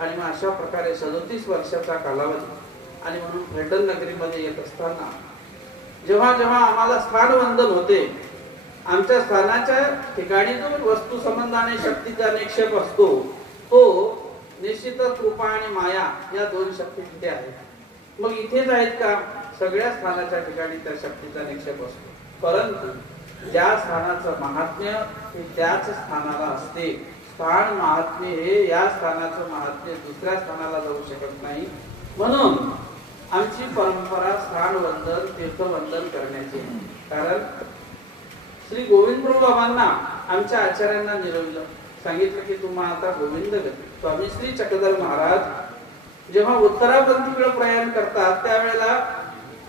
आणि मग अशा प्रकारे 37 वर्षाचा कालावधी आणि म्हणून फलटण नगरीमध्ये येत असताना जेव्हा जेव्हा आम्हाला स्थानवंदन होते, आमच्या स्थानाच्या ठिकाणी जो वस्तू संबंधाने शक्तीचा निक्षेप असतो तो निश्चितच कृपा आणि माया या दोन शक्ती तिथे आहेत. मग इथेच आहेत का? सगळ्या स्थानाच्या ठिकाणी त्या शक्तीचा निक्षेप असतो, परंतु ज्या स्थानाचं महात्म्य हे त्याच स्थानाला असते. स्थान महात्म्य हे या स्थानाचं महात्म्य दुसऱ्या स्थानाला जाऊ शकत नाही. म्हणून आमची परंपरा स्थानवंदन तीर्थवंदन करण्याची. कारण श्री गोविंद प्रभू बाबांना आमच्या आचार्यांना निरवलं, सांगितलं की तुम्हा आता गोविंद गती. स्वामी श्री चक्रधर महाराज जेव्हा उत्तरापंथीकडे प्रयाण करतात त्यावेळेला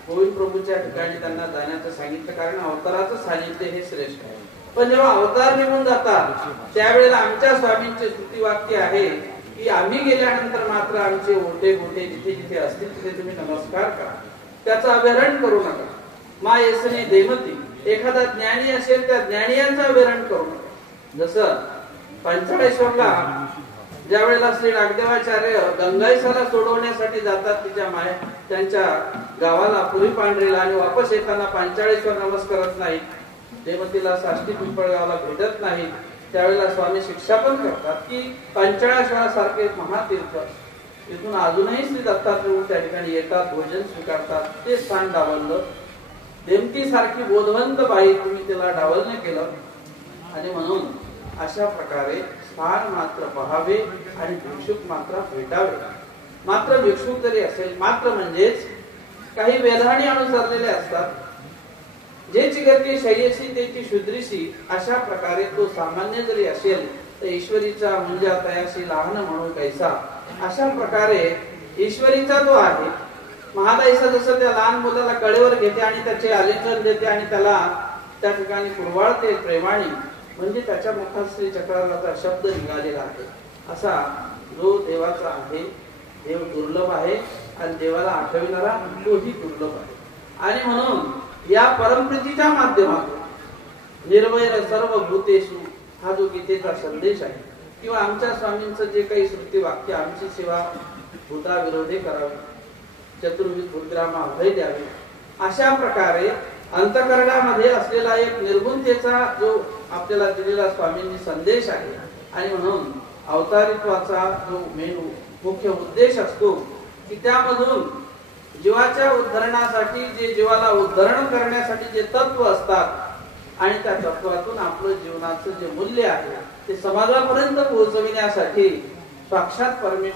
गोविंद प्रभूच्या ठिकाणी त्यांना जाण्याचं सांगितलं, कारण अवताराचं सानिध्य हे श्रेष्ठ आहे. पण जेव्हा अवतार निघून जातात त्यावेळेला आमच्या स्वामींचे स्तुतिवाक्य आहे की आम्ही गेल्यानंतर मात्र आमचे ओटे गोटे जिथे जिथे असतील तिथे तुम्ही नमस्कार करा, त्याचं अवहेलन करू नका. मा येसने देमती, एखादा ज्ञानी असेल त्या ज्ञानियांचं अवहेलन करू नका. जसं पंचाळेश्वरला ज्या वेळेला श्री नागदेवाचार्य गंगाईसाला सोडवण्यासाठी जातात तिच्या त्यांच्या गावाला पुरी पांढरीला, आणि वापस येताना पंचाळेश्वर नमस्कारत नाही, देवतीला साष्टी पिंपळगावला भेटत नाही, त्यावेळेला स्वामी शिक्षा पण करतात की पंचाळेश्वरासारखे महातीर्थ तिथून अजूनही श्री दत्तात्रय त्या ठिकाणी येतात, भोजन स्वीकारतात, ते स्थान डावललं. देमती सारखी बोधवंत बाई तुम्ही तिला डावलणे केलं. आणि म्हणून अशा प्रकारे स्थान मात्र पहावे आणि भिक्षुक मात्र भेटावे. मात्र भिक्षुक जरी असेल, मात्र म्हणजेच काही वेधाने अनुसरलेले असतात, जेची गती शय्यसी तेची शूद्रीशी, अशा प्रकारे तो सामान्य जरी असेल तर ईश्वरीचा म्हणजे तयाशी लहान म्हणून कैसा, अशा प्रकारे ईश्वरीचा तो आहे. महादाईचा जसं त्या लहान मुलाला कडेवर घेते आणि त्याचे आलिंगन देते आणि त्याला त्या ठिकाणी कुरवाळते प्रेमाने, म्हणजे त्याच्या मुखात श्री चक्रधराचा शब्द निघालेला आहे. असा जो देवाचा आहे, देव दुर्लभ आहे आणि देवाला आठविणारा तोही दुर्लभ आहे. आणि म्हणून या परमप्रीतीच्या माध्यमातून निर्वैर सर्व भूतेषु हा जो गीतेचा संदेश आहे, किंवा आमच्या स्वामींचं जे काही श्रुती वाक्य, आमची सेवा भूता विरोधी करावी, चतुर्विध भूतग्रामा अभय द्यावे, अशा प्रकारे अंतःकरणामध्ये असलेला एक निर्गुणतेचा जो आपल्याला दिलेला स्वामींनी संदेश आहे. आणि म्हणून अवतारित्वाचा जो मेन मुख्य उद्देश असतो की त्यामधून जीवाच्या उद्धरणासाठी, जे जीवाला उद्धरण करण्यासाठी जे तत्व असतात आणि त्या तत्वातून आपलं जीवनाचं जे मूल्य आहे ते समाजापर्यंत पोहोचविण्यासाठी साक्षात परमेश्वर